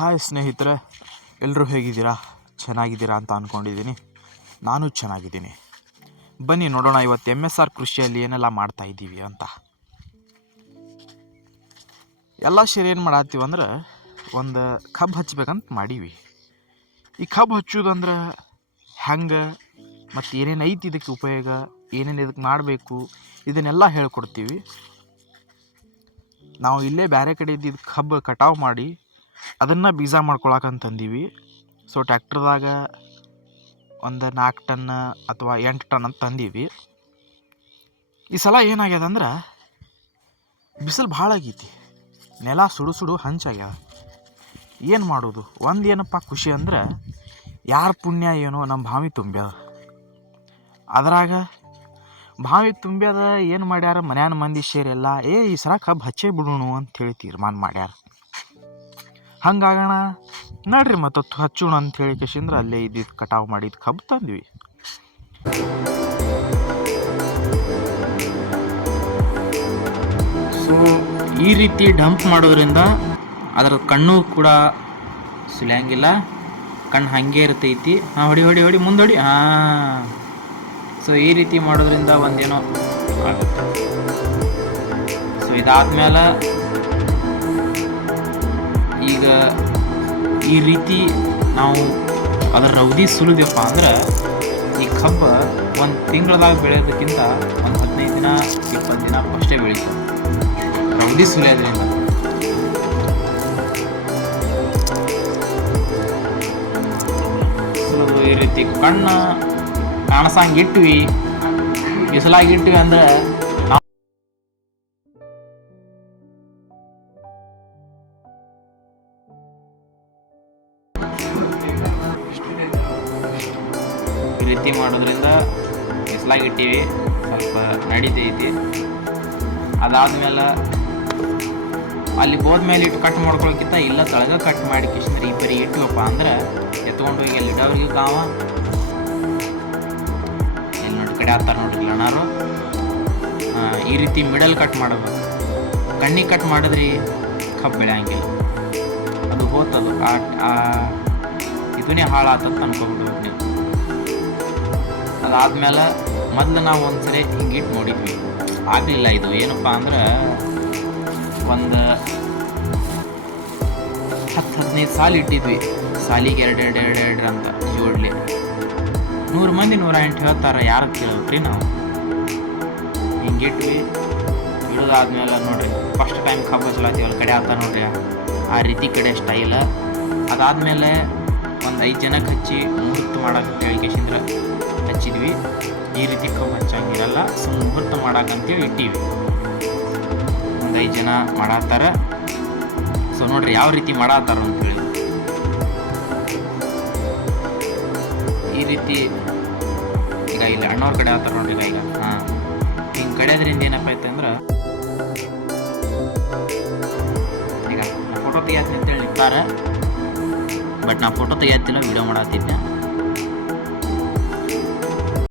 Hi ಸ್ನೇಹಿತರೆ ಎಲ್ಲರೂ ಹೇಗಿದ್ದೀರಾ? ಚೆನ್ನಾಗಿದ್ದೀರಾ ಅಂತ ಅಂದ್ಕೊಂಡಿದ್ದೀನಿ ನಾನು ಚೆನ್ನಾಗಿದ್ದೀನಿ. ಬನ್ನಿ ನೋಡೋಣ ಇವತ್ತು ಎಂ ಎಸ್ ಆರ್ ಕೃಷಿಯಲ್ಲಿ ಏನೆಲ್ಲ ಮಾಡ್ತಾ ಇದ್ದೀವಿ ಅಂತ. ಎಲ್ಲ ಸೇರಿ ಏನು ಮಾಡತ್ತೀವಿ ಅಂದ್ರೆ, ಒಂದು ಕಬ್ಬು ಹಚ್ಬೇಕಂತ ಮಾಡೀವಿ. ಈ ಕಬ್ಬು ಹಚ್ಚೋದಂದ್ರೆ ಹೆಂಗೆ, ಮತ್ತು ಏನೇನು ಐತಿ ಇದಕ್ಕೆ ಉಪಯೋಗ, ಏನೇನು ಇದಕ್ಕೆ ಮಾಡಬೇಕು, ಇದನ್ನೆಲ್ಲ ಹೇಳ್ಕೊಡ್ತೀವಿ. ನಾವು ಇಲ್ಲೇ ಬೇರೆ ಕಡೆ ಇದ್ದಿದ್ದು ಕಬ್ಬು ಕಟಾವು ಮಾಡಿ ಅದನ್ನು ಬೀಜ ಮಾಡ್ಕೊಳಕಂತಂದೀವಿ ಸೊ ಟ್ಯಾಕ್ಟ್ರದಾಗ ಒಂದು ನಾಲ್ಕು ಟನ್ ಅಥವಾ ಎಂಟು ಟನ್ ಅಂತ ತಂದೀವಿ. ಈ ಸಲ ಏನಾಗ್ಯದ ಅಂದ್ರೆ ಬಿಸಿಲು ಭಾಳ ಆಗೈತಿ. ನೆಲ ಸುಡು ಸುಡು ಹಂಚಾಗ್ಯದ ಏನು ಮಾಡೋದು? ಒಂದು ಏನಪ್ಪ ಖುಷಿ ಅಂದ್ರೆ ಯಾರ ಪುಣ್ಯ ಏನೋ ನಮ್ಮ ಬಾವಿ ತುಂಬ್ಯದ. ಅದ್ರಾಗ ಬಾವಿ ತುಂಬ್ಯದ ಏನು ಮಾಡ್ಯಾರ? ಮನ್ಯಾನ ಮಂದಿ ಸೇರೆಲ್ಲ ಏ, ಈ ಸಲ ಕಬ್ಬು ಹಚ್ಚೇ ಬಿಡೋಣ ಅಂತೇಳಿ ತೀರ್ಮಾನ ಮಾಡ್ಯಾರ. ಹಂಗಾಗೋಣ? ನಡ್ರಿ ಮತ್ತೆ ಹಚ್ಚೋಣ ಅಂತ ಹೇಳಿ ಕೇಶಿಂದ್ರ ಅಲ್ಲೇ ಇದ್ದಿದ್ದು ಕಟಾವು ಮಾಡಿದ್ದು ಕಬ್ಬು ತಂದ್ವಿ. ಸೊ ಈ ರೀತಿ ಡಂಪ್ ಮಾಡೋದ್ರಿಂದ ಅದರ ಕಣ್ಣು ಕೂಡ ಸುಲಿಯಂಗಿಲ್ಲ. ಕಣ್ಣು ಹಾಗೆ ಇರ್ತೈತಿ. ಹಾಂ, ಹೊಡಿ ಹೊಡಿ ಹೊಡಿ, ಮುಂದೊಡಿ. ಹಾಂ. ಸೊ ಈ ರೀತಿ ಮಾಡೋದ್ರಿಂದ ಒಂದೇನೋ ಸೊ ಇದಾದ್ಮೇಲೆ ಈಗ ಈ ರೀತಿ ನಾವು ಅದರ ರೌದಿ ಸುಲಿದೆಪ್ಪ ಅಂದ್ರೆ ಈ ಕಬ್ಬ ಒಂದು ತಿಂಗಳದಾಗ ಬೆಳೆಯೋದಕ್ಕಿಂತ ಒಂದು ಹದಿನೈದು ದಿನ, ಇಪ್ಪತ್ತು ದಿನ ಅಷ್ಟೇ ಬೆಳೀತದೆ. ರೌದಿ ಸುಲಿಯೋದ್ರಿಂದ ಈ ರೀತಿ ಕಣ್ಣು ಕಾಣಸಂಗಿಟ್ವಿ ಇಟ್ವಿ. ಬಿಸಿಲಾಗಿ ಇಟ್ವಿ ಅಂದ್ರೆ ರೀತಿ ಮಾಡೋದ್ರಿಂದ ಬಿಸಿಲಾಗಿಟ್ಟಿವಿ ಸ್ವಲ್ಪ ನಡೀತೈತಿ. ಅದಾದ್ಮೇಲೆ ಅಲ್ಲಿ ಹೋದ್ಮೇಲೆ ಇಟ್ಟು ಕಟ್ ಮಾಡ್ಕೊಳಕ್ಕಿಂತ ಇಲ್ಲ ತಳಗ ಕಟ್ ಮಾಡಿ ಕಿಶ್ನರಿ ಈ ಬರೀ ಇಟ್ವಪ್ಪ ಅಂದ್ರೆ ಎತ್ಕೊಂಡು ಹೋಗಿ ಅಲ್ಲಿ ಇಡೋರಿಗೆ ಕಾವ ಇಲ್ಲಿ ನೋಡಿ, ಕಡೆ ಆಗ್ತಾರೆ ನೋಡ್ರಿ ಲಣಾರು ಈ ರೀತಿ ಮಿಡಲ್ ಕಟ್ ಮಾಡೋದು. ಕಣ್ಣಿಗೆ ಕಟ್ ಮಾಡಿದ್ರಿ ಕಬ್ಬು ಬೆಳೆಯಂಗಿಲ್ಲ. ಅದು ಹೋತದು. ಆ, ಇದನ್ನೇ ಹಾಳಾತಂತ ಅನ್ಕೊಬಿಡ್ಬೇಕು ನೀವು. ಅದಾದ್ಮೇಲೆ ಮೊದಲು ನಾವು ಒಂದ್ಸರಿ ಹಿಂಗಿಟ್ಟು ನೋಡಿದ್ವಿ. ಆಗಲಿಲ್ಲ ಇದು. ಏನಪ್ಪ ಅಂದ್ರೆ ಒಂದು ಹತ್ತು ಹದಿನೈದು ಸಾಲ ಇಟ್ಟಿದ್ವಿ. ಸಾಲಿಗೆ ಎರಡು ಎರಡು ಎರಡು ಎರಡು ಅಂತ ಜೋಡ್ಲಿ. ನೂರು ಮಂದಿ ನೂರ ಎಂಟು ಹೇಳ್ತಾರೆ, ಯಾರು ಕೇಳ್ಬೇಕ್ರಿ ನಾವು? ಹಿಂಗಿಟ್ವಿ ಇಳಿದಾದ್ಮೇಲೆ ನೋಡ್ರಿ ಫಸ್ಟ್ ಟೈಮ್ ಕಬ್ಬು ಹಚ್ಚಲಾತೀವಲ್ಲ ಕಡೆ ಆತ ನೋಡ್ರಿ. ಆ ರೀತಿ ಕಡೆ ಸ್ಟೈಲ್ ಅದಾದಮೇಲೆ ಒಂದು ಐದು ಜನಕ್ಕೆ ಹಚ್ಚಿ ಮುಹೂರ್ತ ಮಾಡಕ್ಕೆ ಕೇಳಿಕೆಸಿಂದ್ರ ಹಚ್ಚಿದ್ವಿ. ಈ ರೀತಿ ಕಬ್ಬು ಹಚ್ಚಂಗಿರಲ್ಲ ಸೊ ಮುಹೂರ್ತ ಮಾಡೋಕ್ಕಂತೇಳಿ ಇಟ್ಟೀವಿ. ಒಂದು ಐದು ಜನ ಮಾಡತ್ತಾರ. ಸೊ ನೋಡ್ರಿ ಯಾವ ರೀತಿ ಮಾಡತ್ತಾರ ಅಂತೇಳಿ ಈ ರೀತಿ ಈಗ ಇಲ್ಲಿ ಅಣ್ಣವ್ರ ಕಡೆ ಆತಾರ ನೋಡ್ರಿ ಈಗ ಈಗ. ಹಾಂ. ಹಿಂಗೆ ಕಡೆಯೋದ್ರಿಂದ ಏನಪ್ಪ ಅಂದ್ರೆ, ಈಗ ಫೋಟೋ ತೆಗಿಯಾಕ ಅಂತೇಳಿ ನಿಂತಾರೆ. ಬಟ್ ನಾ ಫೋಟೋ ತೆಗಿಯತ್ತಿಲ್ಲ ವಿಡಿಯೋ ಮಾಡತ್ತಿದ್ದೆ